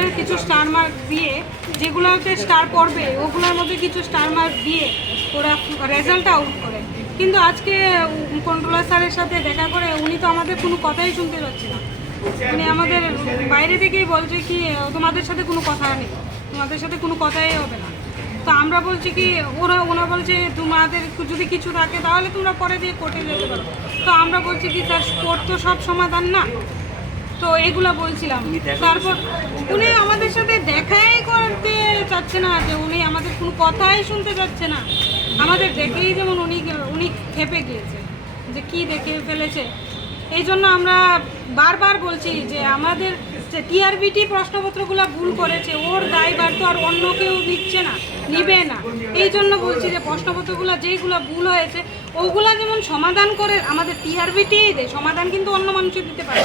অনুসারে কিছু star mark দিয়ে, যেগুলোতে স্টার পড়বে ওগুলোর মধ্যে কিছু স্টার মার্ক দিয়ে ওরা রেজাল্টটা আউট করে। কিন্তু আজকে কন্ট্রোলার স্যারের সাথে দেখা করে উনি তো আমাদের কোনো কথাই শুনতে পাচ্ছে না। উনি আমাদের বাইরে থেকেই বলছে কি তোমাদের সাথে কোনো কথা নেই, তোমাদের সাথে কোনো কথাই হবে না। তো আমরা বলছি কি ওরা বলছে তোমাদের যদি কিছু থাকে তাহলে তোমরা পরে দিয়ে কোর্টে যেতে পারো। তো আমরা বলছি কি স্যার কোর্ট তো সব সমাধান না। তো এগুলা বলছিলাম। তারপর উনি আমাদের সাথে দেখাই করতে চাচ্ছে না, যে উনি আমাদের কোনো কথাই শুনতে চাচ্ছে না। আমাদের দেখেই যেমন উনি খেপে গিয়েছে যে কি দেখে ফেলেছে। এই জন্য আমরা বারবার বলছি যে আমাদের যে টিআরবিটি প্রশ্নপত্রগুলো ভুল করেছে ওর দায়ভার তো আর অন্য কেউ নিচ্ছে না, নিবে না। এই জন্য বলছি যে প্রশ্নপত্রগুলো যেইগুলো ভুল হয়েছে ওগুলা যেমন সমাধান করে আমাদের টিআরবিটিই দেয়, সমাধান কিন্তু অন্য মানুষই দিতে পারে,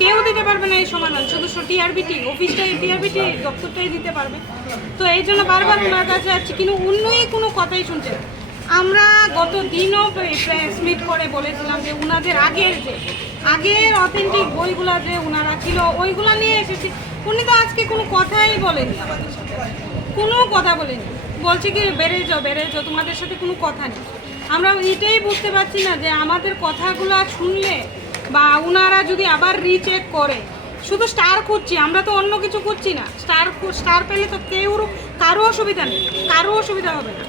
কেউ দিতে পারবে না এই সমাধান, শুধু টিআরবিটি অফিসটাই, টিআরবিটি দপ্তরটাই দিতে পারবে। তো এই জন্য বারবার ওনার কাছে যাচ্ছি, কিন্তু উনিই কোনো কথাই শুনছে না। আমরা গত দিনও প্রেস মিট করে বলেছিলাম যে ওনাদের আগের অথেন্টিক বইগুলো যে ওনারা ছিল ওইগুলো নিয়ে এসেছি। উনি তো আজকে কোনো কথাই বলেনি, আমাদের সাথে কোনো কথা বলেনি। বলছে কি বেড়ে যাও, তোমাদের সাথে কোনো কথা নেই। আমরা এটাই বুঝতে পারছি না যে আমাদের কথাগুলো শুনলে বা ওনারা যদি আবার রিচেক করে, শুধু স্টার খুঁজছি, আমরা তো অন্য কিছু খুঁজছি না। স্টার পেলে তো কারো অসুবিধা নেই, কারো অসুবিধা হবে না,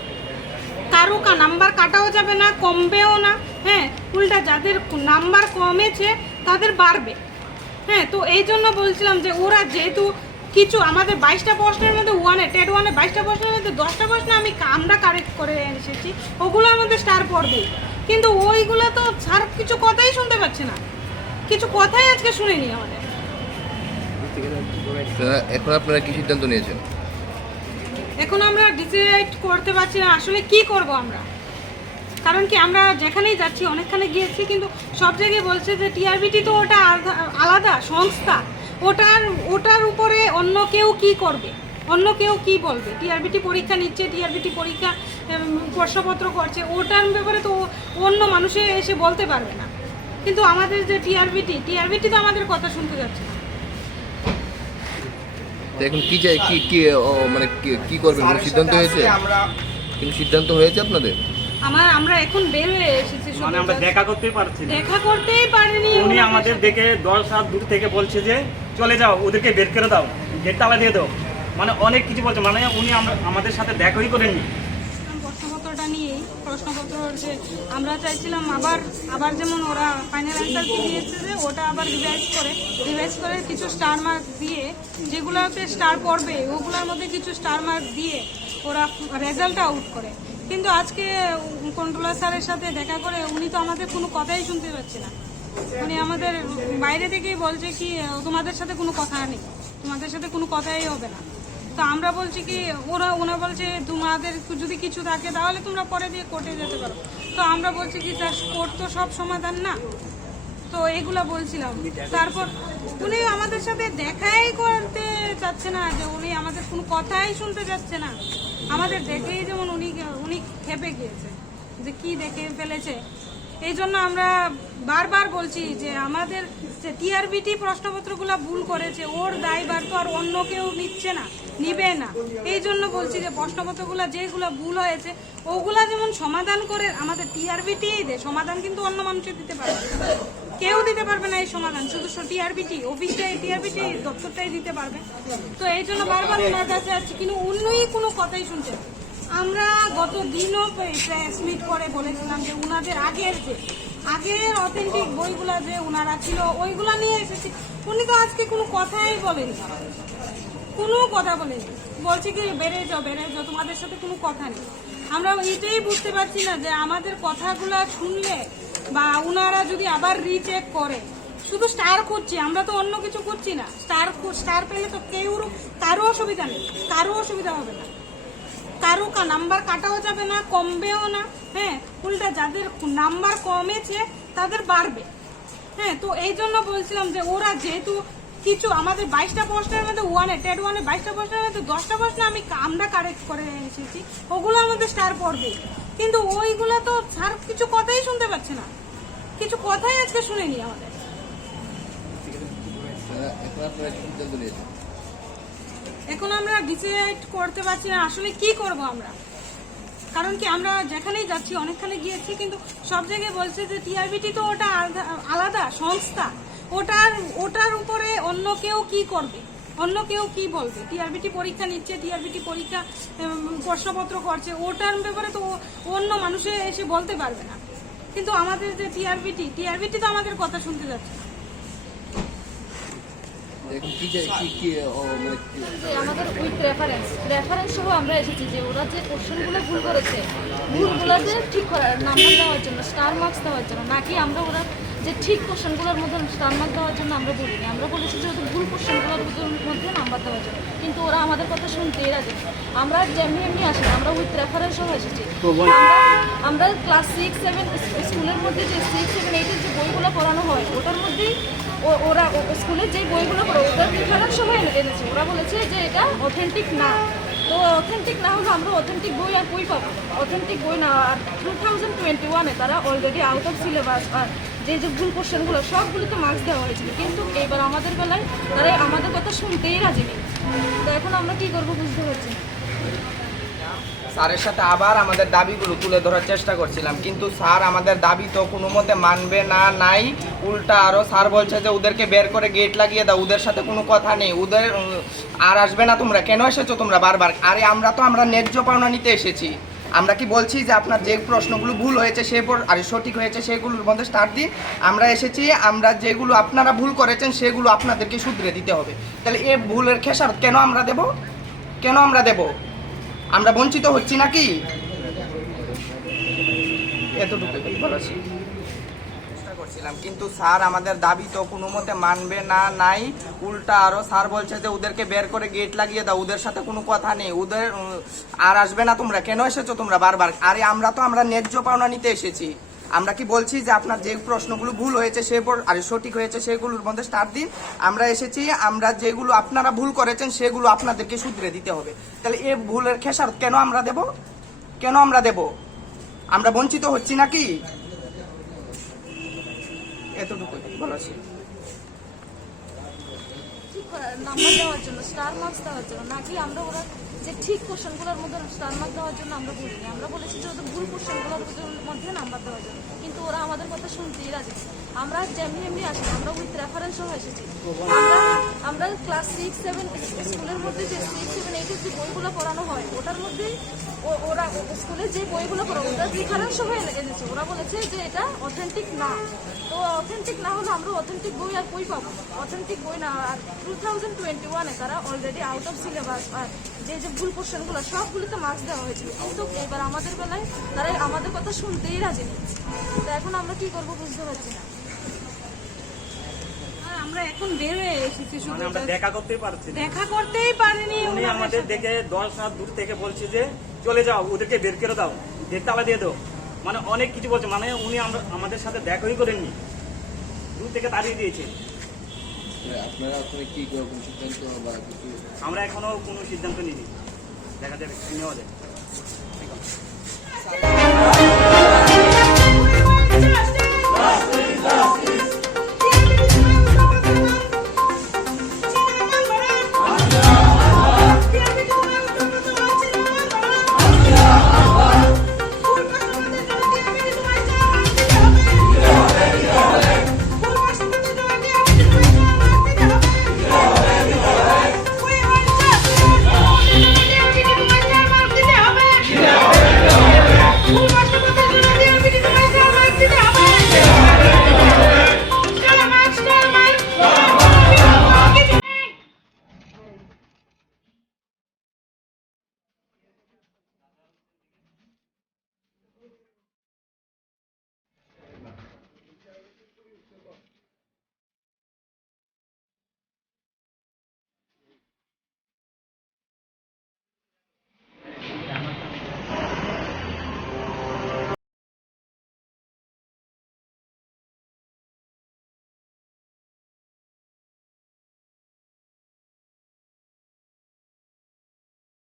কারো নাম্বার কাটাও যাবে না, কমবেও না। হ্যাঁ, উল্টা যাদের নাম্বার কমেছে তাদের বাড়বে। হ্যাঁ, তো এই জন্য বলছিলাম যে ওরা যেহেতু কিছু আমাদের 22টা প্রশ্নের মধ্যে টেট ওয়ানে 22টা প্রশ্নের মধ্যে 10টা প্রশ্ন আমরা কারেক্ট করে এসেছি, ওগুলো আমাদের স্টার পড়বে। কিন্তু ওইগুলো তো স্যার কিছু কথাই শুনতে পাচ্ছে না, কিছু কথাই আজকে শুনিনি আমাদের। এখন আপনারা কি সিদ্ধান্ত নিয়েছেন? এখন আমরা ডিসাইড করতে পারছি না আসলে কি করব আমরা। কারণ কি আমরা যেখানেই যাচ্ছি, অনেকখানে গিয়েছি, কিন্তু সব জায়গায় বলছে যে টিআরবিটি তো ওটা আলাদা সংস্থা, ওটার উপরে অন্য কেউ কি করবে, অন্য কেউ কি বলবে। টিআরবিটি পরীক্ষা নিচ্ছে, টিআরবিটি পরীক্ষা প্রশ্নপত্র করছে, ওটার ব্যাপারে তো অন্য মানুষে এসে বলতে পারবে না। কিন্তু আমাদের যে টিআরবিটি তো আমাদের কথা শুনতে যাচ্ছে না। এখন কি চাই, মানে কি করবেন? কোনো সিদ্ধান্ত হয়েছে? কিন্তু সিদ্ধান্ত হয়েছে আপনাদের? আমরা এখন বের হয়ে এসেছি, মানে আমরা দেখা করতেই পারছি না, দেখা করতেই পারিনি। উনি আমাদের দেখে 10 হাত দূর থেকে বলছে যে চলে যাও, ওদেরকে বের করে দাও, গেট তালা দিয়ে দাও, মানে অনেক কিছু বলছে। মানে উনি আমাদের সাথে দেখাই করেননি। প্রশ্নপত্রটা নিয়েই প্রশ্নপত্র যে আমরা চাইছিলাম আবার যেমন ওরা ফাইনাল অ্যান্সার কি দিয়েছে যে ওটা আবার রিভাইজ করে কিছু স্টার মার্ক দিয়ে, যেগুলোতে স্টার পড়বে ওগুলোর মধ্যে কিছু স্টার মার্ক দিয়ে ওরা রেজাল্টটা আউট করে। কিন্তু আজকে কন্ট্রোলার স্যারের সাথে দেখা করে উনি তো আমাদের কোনো কথাই শুনতে পাচ্ছে না। উনি আমাদের বাইরে থেকেই বলছে কি তোমাদের সাথে কোনো কথা নেই, তোমাদের সাথে কোনো কথাই হবে না। তো আমরা বলছি কি ওরা বলছে তোমাদের যদি কিছু থাকে তাহলে তোমরা পরে দিয়ে কোর্টে যেতে পারো। তো আমরা বলছি কি স্যার কোর্ট তো সব সমাধান না। তো এগুলা বলছিলাম। তারপর উনি আমাদের সাথে দেখাই করতে চাচ্ছে না, যে উনি আমাদের কোনো কথাই শুনতে চাচ্ছে না। আমাদের দেখেই যেমন উনি খেপে গিয়েছে যে কি দেখে ফেলেছে। এই জন্য আমরা বারবার বলছি যে আমাদের যে টিআরবিটি প্রশ্নপত্রগুলো ভুল করেছে ওর দায়ভার তো আর অন্য কেউ নিচ্ছে না, নিবে না। এই জন্য বলছি যে প্রশ্নপত্রগুলো যেগুলো ভুল হয়েছে ওগুলা যেমন সমাধান করে আমাদের টিআরবিটিই দেয়, সমাধান কিন্তু অন্য মানুষের দিতে পারবে, কেউ দিতে পারবে না এই সমাধান, শুধু টিআরবিটি অফিসটাই, টিআরবিটি দপ্তরটাই দিতে পারবে। তো এই জন্য বারবার ওনার কাছে যাচ্ছি, কিন্তু উনিই কোনো কথাই শুনছেন। আমরা গত দিনও প্রেস মিট করে বলেছিলাম যে ওনাদের আগের অথেন্টিক বইগুলো যে ওনারা ছিল ওইগুলো নিয়ে এসেছি। উনি তো আজকে কোনো কথাই বলেনি, কোনো কথা বলেনি। বলছে কি বেড়ে যাও, তোমাদের সাথে কোনো কথা নেই। আমরা এটাই বুঝতে পারছি না যে আমাদের কথাগুলো শুনলে বা ওনারা যদি আবার রিচেক করে, শুধু স্টার খুঁজছি, আমরা তো অন্য কিছু খুঁজছি না। স্টার পেলে তো কারো অসুবিধা নেই, কারো অসুবিধা হবে না, কারো নাম্বার কাটাও যাবে না, কমবেও না। হ্যাঁ, উল্টা যাদের নাম্বার কমেছে তাদের বাড়বে। হ্যাঁ, তো এই জন্য বলছিলাম যে ওরা যেহেতু কিছু আমাদের 22টা প্রশ্নের মধ্যে টেট ওয়ানে 22টা প্রশ্নের মধ্যে 10টা প্রশ্ন আমরা কারেক্ট করে এসেছি, ওগুলো আমাদের স্টার পড়বে। কিন্তু ওইগুলো তো স্যার কিছু কথাই শুনতে পাচ্ছে না, কিছু কথাই আজকে শুনেনি আমাদের। এখন আমরা ডিসাইড করতে পারছি না আসলে কি করব আমরা। কারণ কি আমরা যেখানেই যাচ্ছি, অনেকখানে গিয়েছি, কিন্তু সব জায়গায় বলছে যে টিআরবিটি তো ওটা আলাদা সংস্থা, ওটার উপরে অন্য কেউ কি করবে, অন্য কেউ কি বলবে। টিআরবিটি পরীক্ষা নিচ্ছে, টিআরবিটি পরীক্ষা প্রশ্নপত্র করছে, ওটার ব্যাপারে তো অন্য মানুষে এসে বলতে পারবে না। কিন্তু আমাদের যে টিআরবিটি তো আমাদের কথা শুনতে যাচ্ছে না। এখন কি চাই কি মানে যে আমাদের উইথ রেফারেন্স সহ আমরা এসেছি যে ওরা যে কোশ্চেনগুলো ভুল করেছে, ভুলগুলোতে ঠিক করার নাম্বার দেওয়ার জন্য, স্টার মার্কস দেওয়ার জন্য, নাকি আমরা ওরা যে ঠিক কোশ্চেনগুলোর মধ্যে স্টার মার্ক দেওয়ার জন্য আমরা বলিনি। আমরা বলেছি যে ওদের ভুল কোশ্চেনগুলোর মধ্যে নাম্বার দেওয়ার জন্য, কিন্তু ওরা আমাদের কথা শুনতেই রাজি। আমরা যেমনি আসি, আমরা উইথ রেফারেন্স সহ এসেছি। আমরা ক্লাস 6, 7 স্কুলের মধ্যে যে 6, 7, 8 যে বইগুলো পড়ানো হয় ওটার মধ্যেই ওরা স্কুলের যে বইগুলো পড়ে ওটার রেফারেন্স সহ এনেছে। ওরা বলেছে যে এটা অথেন্টিক না। তো অথেন্টিক না হলে আমরা অথেন্টিক বই আর কই পাবো? অথেন্টিক বই না। আর 2021-এ তারা অলরেডি আউট অফ সিলেবাস আর যে ভুল কোশ্চেনগুলো সবগুলোতে মার্কস দেওয়া হয়েছিল, কিন্তু এবার আমাদের বেলায় তারা আমাদের কথা শুনতেই রাজি নেই। তো এখন আমরা কি করবো বুঝতে পারছি না। স্যারের সাথে আবার আমাদের দাবিগুলো তুলে ধরার চেষ্টা করছিলাম, কিন্তু স্যার আমাদের দাবি তো কোনো মতে মানবে না, নাই উল্টা আরও স্যার বলছে যে ওদেরকে বের করে গেট লাগিয়ে দাও, ওদের সাথে কোনো কথা নেই, ওদের আর আসবে না। তোমরা কেন এসেছো তোমরা বারবার? আরে আমরা ন্যায্য পাওনা নিতে এসেছি। আমরা কি বলছি যে আপনার যে প্রশ্নগুলো ভুল হয়েছে আর সঠিক হয়েছে সেগুলোর মধ্যে স্টার দিন। আমরা এসেছি, আমরা যেগুলো আপনারা ভুল করেছেন সেগুলো আপনাদেরকে শুধরে দিতে হবে। তাহলে এ ভুলের খেসারত কেন আমরা দেব? কেন আমরা দেব? আমরা বঞ্চিত হচ্ছি নাকি? এতটুকু বলেছি চেষ্টা করছিলাম, কিন্তু স্যার আমাদের দাবি তো কোনো মতে মানবে না, নাই উল্টা আরও স্যার বলছে যে ওদেরকে বের করে গেট লাগিয়ে দাও, ওদের সাথে কোনো কথা নেই, ওদের আর আসবে না। তোমরা কেন এসেছো তোমরা বারবার? আরে আমরা ন্যায্য পাওনা নিতে এসেছি। আমরা কি বলছি যে আপনার যে প্রশ্নগুলো ভুল হয়েছে আর সঠিক হয়েছে সেগুলোর মধ্যে স্টার দিন। আমরা এসেছি, আমরা যেগুলো আপনারা ভুল করেছেন সেগুলো আপনাদেরকে শুধরে দিতে হবে। তাহলে এ ভুলের খেসারত কেন আমরা দেব? কেন আমরা দেব? আমরা বঞ্চিত হচ্ছি নাকি? এতটুকু বলেছি ঠিক করার নাম্বার দেওয়ার জন্য, স্টার মার্কস দেওয়ার জন্য, নাকি আমরা ওরা যে ঠিক কোশ্চেনগুলোর মধ্যে স্টার মার্ক দেওয়ার জন্য আমরা বলিনি। আমরা বলেছি যে ওদের ভুল কোশ্চেনগুলোর মধ্যে নাম্বার দেওয়ার জন্য, কিন্তু ওরা আমাদের কথা শুনতেই রাজি। আমরা যেমনি আসি, আমরা উইথ রেফারেন্স সহ এসেছি। আমরা ক্লাস 6, 7 স্কুলের মধ্যে যে 6, 7, 8 যে বইগুলো পড়ানো হয় ওটার মধ্যেই ওরা স্কুলে যে বইগুলো পড়ে ওটার রেফারেন্স সহ এনেছে। ওরা বলেছে যে এটা অথেন্টিক না। তো অথেন্টিক না হলে আমরা অথেন্টিক বই আর কই পাবো? অথেন্টিক বই না। আর 2021-এ তারা অলরেডি আউট অফ সিলেবাস আর যে ভুল কোশ্চেনগুলো সবগুলোতে মার্কস দেওয়া হয়েছিল, কিন্তু এবার আমাদের বেলায় তারা আমাদের কথা শুনতেই রাজি নেই। তো এখন আমরা কি করবো বুঝতে পারছি না। আমরা এখন বের হয়ে এসেছি, শুধু মানে আমরা দেখা করতেই পারছি না। দেখা করতেই পারিনি। উনি আমাদের দেখে 10 হাত দূর থেকে বলছে যে চলে যাও, ওদেরকে বের করে দাও, গেট তালা দিয়ে দাও, মানে অনেক কিছু বলছে। মানে উনি আমাদের সাথে দেখাই করেননি, দূর থেকে তাড়িয়ে দিয়েছে। আপনারা আসলে কি করবেন সিদ্ধান্ত বা কিছু? আমরা এখনো কোনো সিদ্ধান্ত নিইনি, দেখা যাবে নেওয়া যায়।